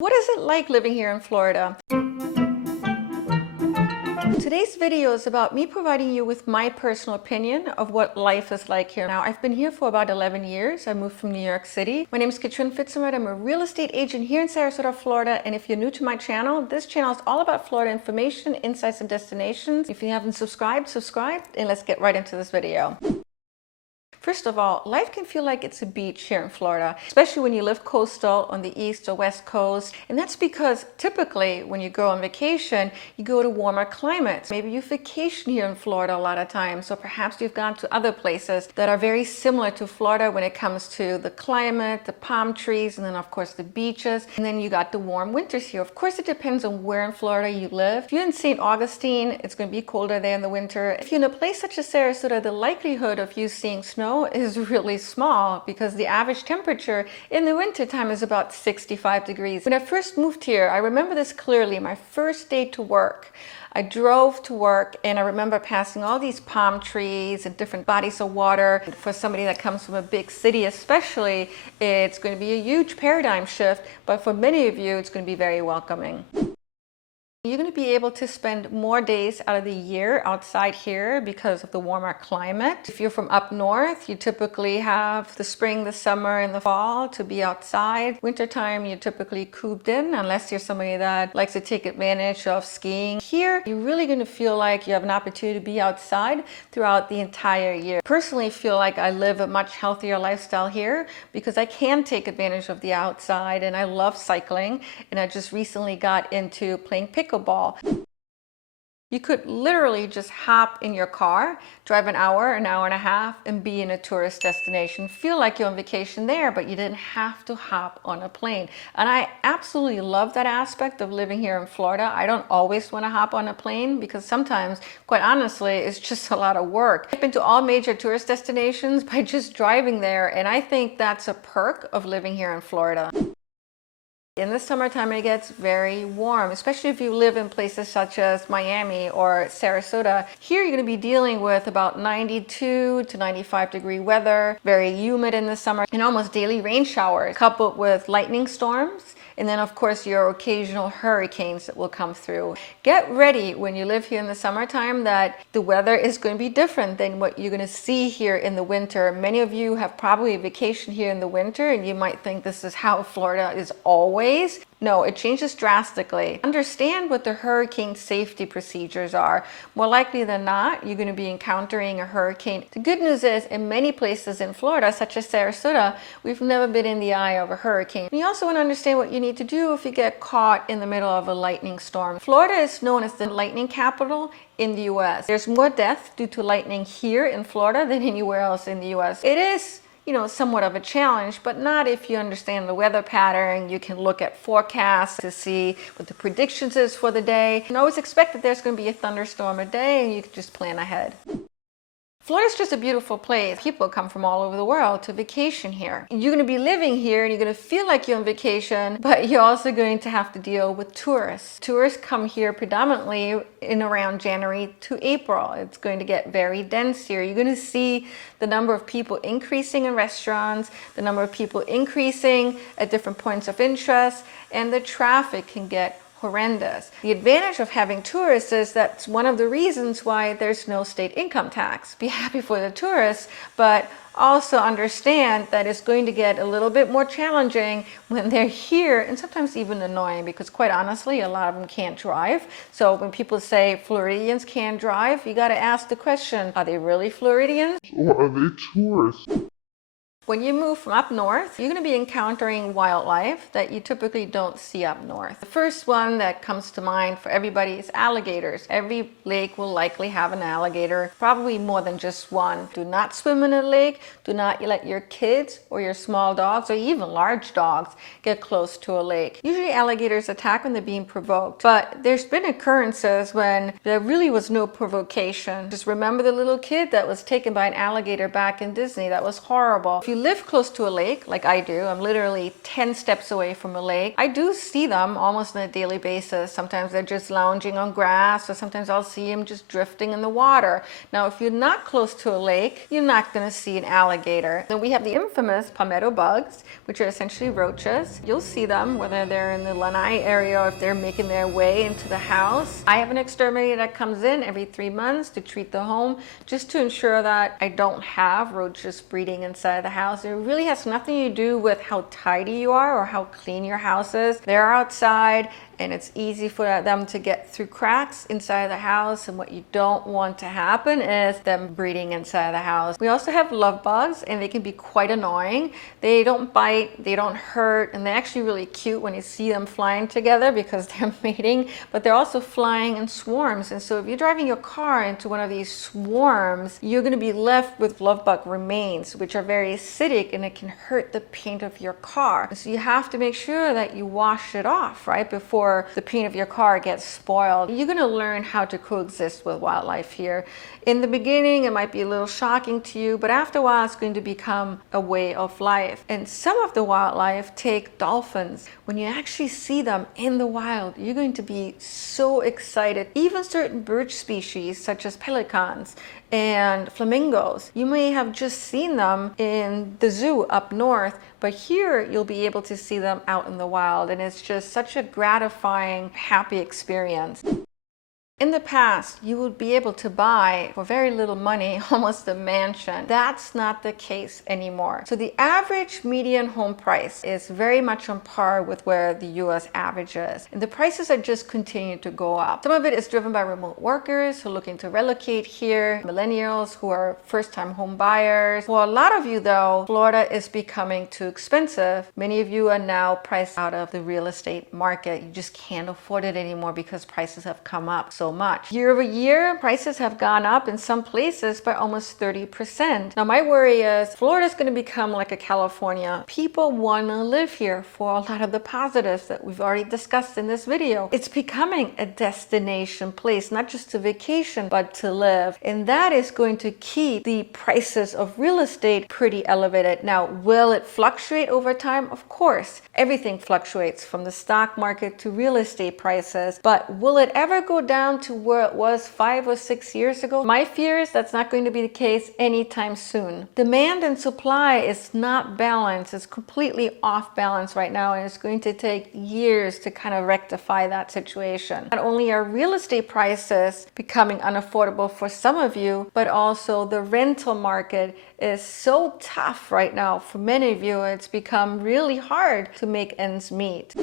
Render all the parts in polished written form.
What is it like living here in Florida? Today's video is about me providing you with my personal opinion of what life is like here. Now, I've been here for about 11 years. I moved from New York City. My name is Katrin Fitzgerald. I'm a real estate agent here in Sarasota, Florida. And if you're new to my channel, this channel is all about Florida information, insights, and destinations. If you haven't subscribed, subscribe, and let's get right into this video. First of all, life can feel like it's a beach here in Florida, especially when you live coastal on the east or west coast. And that's because typically when you go on vacation, you go to warmer climates. Maybe you vacation here in Florida a lot of times, or perhaps you've gone to other places that are very similar to Florida when it comes to the climate, the palm trees, and then of course the beaches. And then you got the warm winters here. Of course, it depends on where in Florida you live. If you're in St. Augustine, it's going to be colder there in the winter. If you're in a place such as Sarasota, the likelihood of you seeing snow is really small because the average temperature in the winter time is about 65 degrees. When I first moved here, I remember this clearly. My first day to work, I drove to work and I remember passing all these palm trees and different bodies of water. For somebody that comes from a big city especially, it's going to be a huge paradigm shift, but for many of you, it's going to be very welcoming. You're going to be able to spend more days out of the year outside here because of the warmer climate. If you're from up north, you typically have the spring, the summer, and the fall to be outside. Wintertime, you're typically cooped in unless you're somebody that likes to take advantage of skiing. Here, you're really going to feel like you have an opportunity to be outside throughout the entire year. Personally, feel like I live a much healthier lifestyle here because I can take advantage of the outside, and I love cycling, and I just recently got into playing pickleball. You could literally just hop in your car, drive an hour and a half, and be in a tourist destination. Feel like you're on vacation there, but you didn't have to hop on a plane. And I absolutely love that aspect of living here in Florida. I don't always want to hop on a plane because sometimes, quite honestly, it's just a lot of work. I've been to all major tourist destinations by just driving there, and I think that's a perk of living here in Florida. In the summertime, it gets very warm, especially if you live in places such as Miami or Sarasota. Here, you're going to be dealing with about 92 to 95 degree weather, very humid in the summer, and almost daily rain showers, coupled with lightning storms. And then, of course, your occasional hurricanes that will come through. Get ready when you live here in the summertime that the weather is going to be different than what you're going to see here in the winter. Many of you have probably vacationed here in the winter, and you might think this is how Florida is always. No, it changes drastically. Understand what the hurricane safety procedures are. More likely than not, you're going to be encountering a hurricane. The good news is, in many places in Florida, such as Sarasota, we've never been in the eye of a hurricane. And you also want to understand what you need to do if you get caught in the middle of a lightning storm. Florida is known as the lightning capital in the US. There's more death due to lightning here in Florida than anywhere else in the US. It is, somewhat of a challenge, but not if you understand the weather pattern. You can look at forecasts to see what the predictions is for the day. You can always expect that there's going to be a thunderstorm a day, and you can just plan ahead. Florida's just a beautiful place. People come from all over the world to vacation here. You're going to be living here and you're going to feel like you're on vacation, but you're also going to have to deal with tourists. Tourists come here predominantly in around January to April. It's going to get very dense here. You're going to see the number of people increasing in restaurants, the number of people increasing at different points of interest, and the traffic can get horrendous. The advantage of having tourists is that's one of the reasons why there's no state income tax. Be happy for the tourists, but also understand that it's going to get a little bit more challenging when they're here, and sometimes even annoying, because quite honestly, a lot of them can't drive. So when people say Floridians can't drive, you got to ask the question, are they really Floridians? Or are they tourists? When you move from up north, you're going to be encountering wildlife that you typically don't see up north. The first one that comes to mind for everybody is alligators. Every lake will likely have an alligator, probably more than just one. Do not swim in a lake. Do not let your kids or your small dogs or even large dogs get close to a lake. Usually alligators attack when they're being provoked, but there's been occurrences when there really was no provocation. Just remember the little kid that was taken by an alligator back in Disney. That was horrible. If you live close to a lake, like I do, I'm literally 10 steps away from a lake, I do see them almost on a daily basis. Sometimes they're just lounging on grass, or sometimes I'll see them just drifting in the water. Now, if you're not close to a lake, you're not going to see an alligator. Then we have the infamous palmetto bugs, which are essentially roaches. You'll see them whether they're in the lanai area or if they're making their way into the house. I have an exterminator that comes in every 3 months to treat the home, just to ensure that I don't have roaches breeding inside the house. It really has nothing to do with how tidy you are or how clean your house is. They're outside, and it's easy for them to get through cracks inside the house, and what you don't want to happen is them breeding inside the house. We also have love bugs, and they can be quite annoying. They don't bite, they don't hurt, and they're actually really cute when you see them flying together because they're mating, but they're also flying in swarms. And so if you're driving your car into one of these swarms, you're going to be left with love bug remains, which are very acidic, and it can hurt the paint of your car. So you have to make sure that you wash it off right before the paint of your car gets spoiled. You're going to learn how to coexist with wildlife here. In the beginning, it might be a little shocking to you, but after a while, it's going to become a way of life. And some of the wildlife, take dolphins. When you actually see them in the wild, you're going to be so excited. Even certain bird species, such as pelicans and flamingos, you may have just seen them in the zoo up north, but here you'll be able to see them out in the wild, and it's just such a gratifying, happy experience. In the past, you would be able to buy for very little money almost a mansion. That's not the case anymore. So the average median home price is very much on par with where the US average is. And the prices are just continuing to go up. Some of it is driven by remote workers who are looking to relocate here, millennials who are first-time home buyers. For a lot of you though, Florida is becoming too expensive. Many of you are now priced out of the real estate market. You just can't afford it anymore because prices have come up so much. Year over year, prices have gone up in some places by almost 30%. Now, my worry is Florida's going to become like a California. People want to live here for a lot of the positives that we've already discussed in this video. It's becoming a destination place, not just to vacation, but to live. And that is going to keep the prices of real estate pretty elevated. Now, will it fluctuate over time? Of course. Everything fluctuates, from the stock market to real estate prices. But will it ever go down to where it was 5 or 6 years ago? My fear is that's not going to be the case anytime soon. Demand and supply is not balanced. It's completely off balance right now, and it's going to take years to kind of rectify that situation. Not only are real estate prices becoming unaffordable for some of you, but also the rental market is so tough right now for many of you. It's become really hard to make ends meet.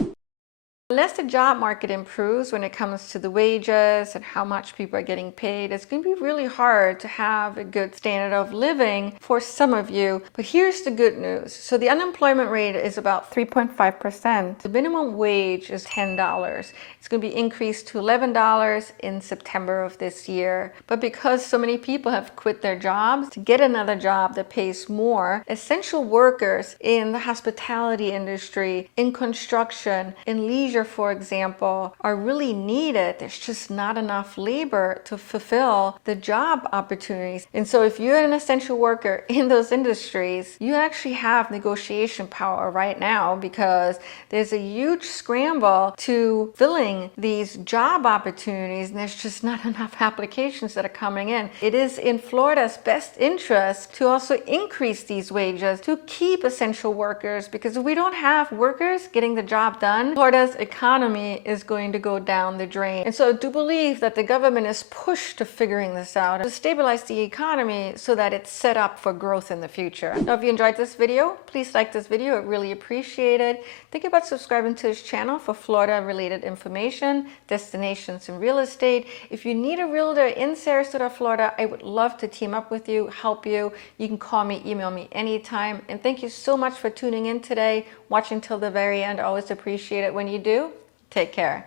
Unless the job market improves when it comes to the wages and how much people are getting paid, it's going to be really hard to have a good standard of living for some of you. But here's the good news. So the unemployment rate is about 3.5%. The minimum wage is $10. It's going to be increased to $11 in September of this year. But because so many people have quit their jobs to get another job that pays more, essential workers in the hospitality industry, in construction, in leisure, for example, are really needed. There's just not enough labor to fulfill the job opportunities. And so if you're an essential worker in those industries, you actually have negotiation power right now, because there's a huge scramble to filling these job opportunities, and there's just not enough applications that are coming in. It is in Florida's best interest to also increase these wages to keep essential workers, because if we don't have workers getting the job done, Florida's economy is going to go down the drain. And so I do believe that the government is pushed to figuring this out to stabilize the economy so that it's set up for growth in the future. Now, if you enjoyed this video, please like this video. I'd really appreciate it. Think about subscribing to this channel for Florida related information, destinations, and real estate. If you need a realtor in Sarasota, Florida, I would love to team up with you, help you. You can call me, email me anytime. And thank you so much for tuning in today, watching till the very end. I always appreciate it when you do. Take care.